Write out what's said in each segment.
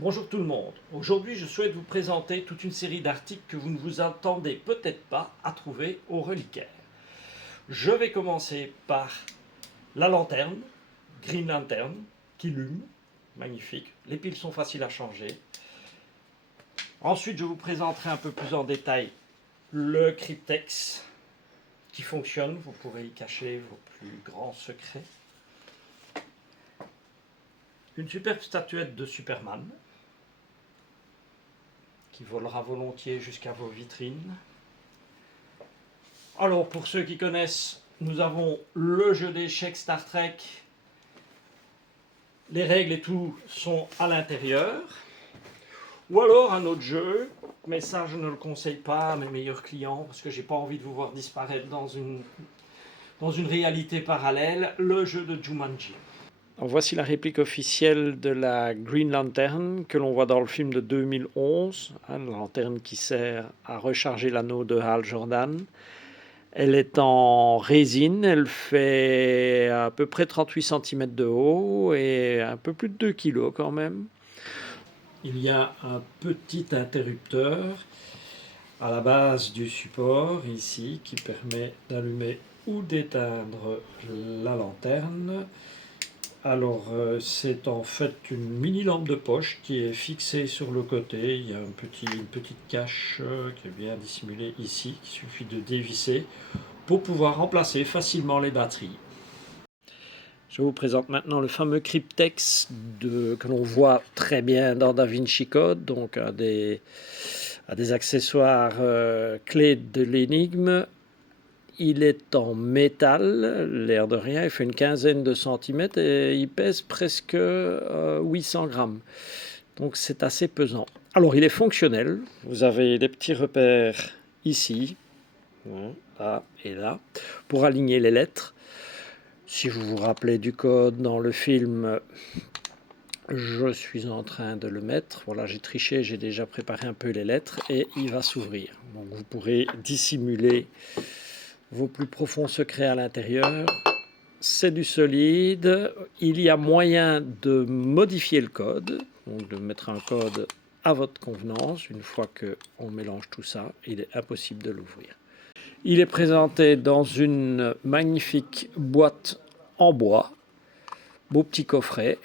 Bonjour tout le monde. Aujourd'hui, je souhaite vous présenter toute une série d'articles que vous ne vous attendez peut-être pas à trouver au reliquaire. Je vais commencer par la lanterne, Green Lantern, qui lume, magnifique. Les piles sont faciles à changer. Ensuite, je vous présenterai un peu plus en détail le Cryptex, qui fonctionne. Vous pourrez y cacher vos plus grands secrets. Une superbe statuette de Superman, qui volera volontiers jusqu'à vos vitrines. Alors, pour ceux qui connaissent, nous avons le jeu d'échecs Star Trek. Les règles et tout sont à l'intérieur. Ou alors un autre jeu, mais ça je ne le conseille pas à mes meilleurs clients parce que j'ai pas envie de vous voir disparaître dans une réalité parallèle, le jeu de Jumanji. Alors voici la réplique officielle de la Green Lantern que l'on voit dans le film de 2011, la lanterne qui sert à recharger l'anneau de Hal Jordan. Elle est en résine, elle fait à peu près 38 cm de haut et un peu plus de 2 kg quand même. Il y a un petit interrupteur à la base du support ici qui permet d'allumer ou d'éteindre la lanterne. Alors c'est en fait une mini lampe de poche qui est fixée sur le côté. Il y a une petite cache qui est bien dissimulée ici, qu'il suffit de dévisser pour pouvoir remplacer facilement les batteries. Je vous présente maintenant le fameux Cryptex que l'on voit très bien dans DaVinci Code, donc à des accessoires clés de l'énigme. Il est en métal, l'air de rien, il fait une quinzaine de centimètres et il pèse presque 800 grammes. Donc c'est assez pesant. Alors il est fonctionnel, vous avez des petits repères ici, là et là, pour aligner les lettres. Si vous vous rappelez du code dans le film, je suis en train de le mettre. Voilà, j'ai triché, j'ai déjà préparé un peu les lettres et il va s'ouvrir. Donc vous pourrez dissimuler vos plus profonds secrets à l'intérieur. C'est du solide. Il y a moyen de modifier le code, donc de mettre un code à votre convenance. Une fois qu'on mélange tout ça, il est impossible de l'ouvrir. Il est présenté dans une magnifique boîte en bois, beau petit coffret.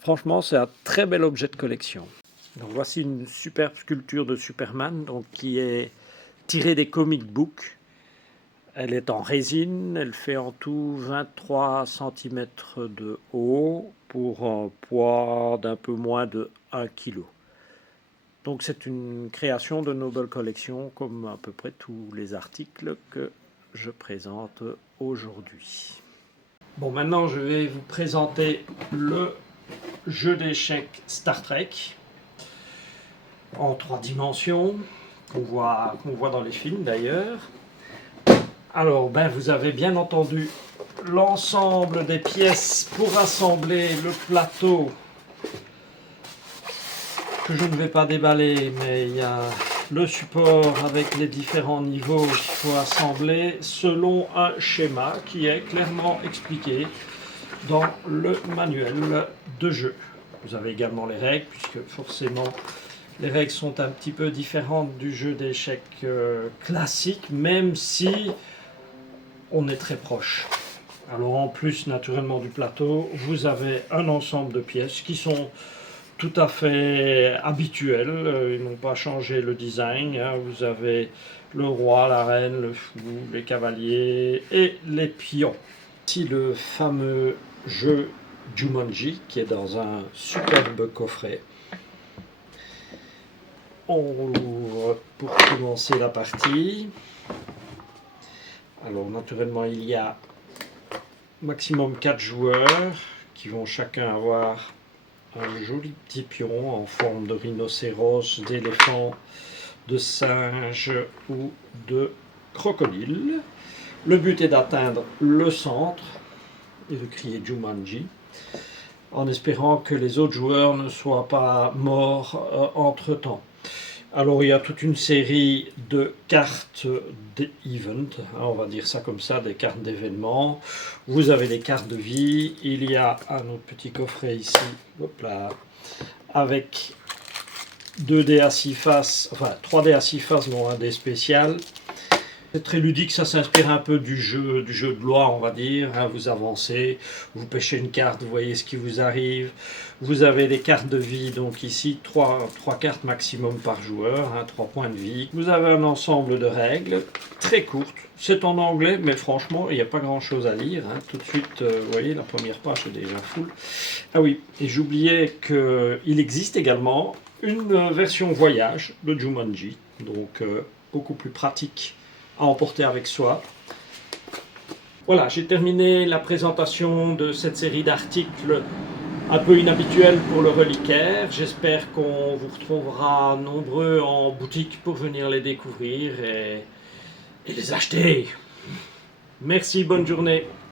Franchement, c'est un très bel objet de collection. Donc, voici une superbe sculpture de Superman donc, qui est tirée des comic books. Elle est en résine, elle fait en tout 23 cm de haut pour un poids d'un peu moins de 1 kg. Donc c'est une création de Noble Collection, comme à peu près tous les articles que je présente aujourd'hui. Bon, maintenant je vais vous présenter le jeu d'échecs Star Trek en 3 dimensions, qu'on voit dans les films d'ailleurs. Alors, vous avez bien entendu l'ensemble des pièces pour assembler le plateau que je ne vais pas déballer, mais il y a le support avec les différents niveaux qu'il faut assembler selon un schéma qui est clairement expliqué dans le manuel de jeu. Vous avez également les règles, puisque forcément les règles sont un petit peu différentes du jeu d'échecs classique, même si on est très proche. Alors en plus naturellement du plateau, vous avez un ensemble de pièces qui sont tout à fait habituelles, ils n'ont pas changé le design. Vous avez le roi, la reine, le fou, les cavaliers et les pions. Ici le fameux jeu Jumanji qui est dans un superbe coffret. On l'ouvre pour commencer la partie. Alors naturellement il y a maximum 4 joueurs qui vont chacun avoir un joli petit pion en forme de rhinocéros, d'éléphant, de singe ou de crocodile. Le but est d'atteindre le centre et de crier Jumanji en espérant que les autres joueurs ne soient pas morts entre temps. Alors il y a toute une série de cartes d'event, on va dire ça comme ça, des cartes d'événements. Vous avez des cartes de vie, il y a un autre petit coffret ici, hop là, avec 2 dés à 6 faces, enfin 3 dés à 6 faces, dont un dé spécial. C'est très ludique, ça s'inspire un peu du jeu de loi, on va dire. Hein. Vous avancez, vous pêchez une carte, vous voyez ce qui vous arrive. Vous avez des cartes de vie, donc ici 3 cartes maximum par joueur, hein, 3 points de vie. Vous avez un ensemble de règles très courtes. C'est en anglais, mais franchement, il n'y a pas grand chose à lire. Hein. Tout de suite, vous voyez, la première page est déjà full. Ah oui, et j'oubliais qu'il existe également une version voyage de Jumanji, donc beaucoup plus pratique à emporter avec soi. Voilà, j'ai terminé la présentation de cette série d'articles un peu inhabituels pour le reliquaire. J'espère qu'on vous retrouvera nombreux en boutique pour venir les découvrir et les acheter. Merci, bonne journée.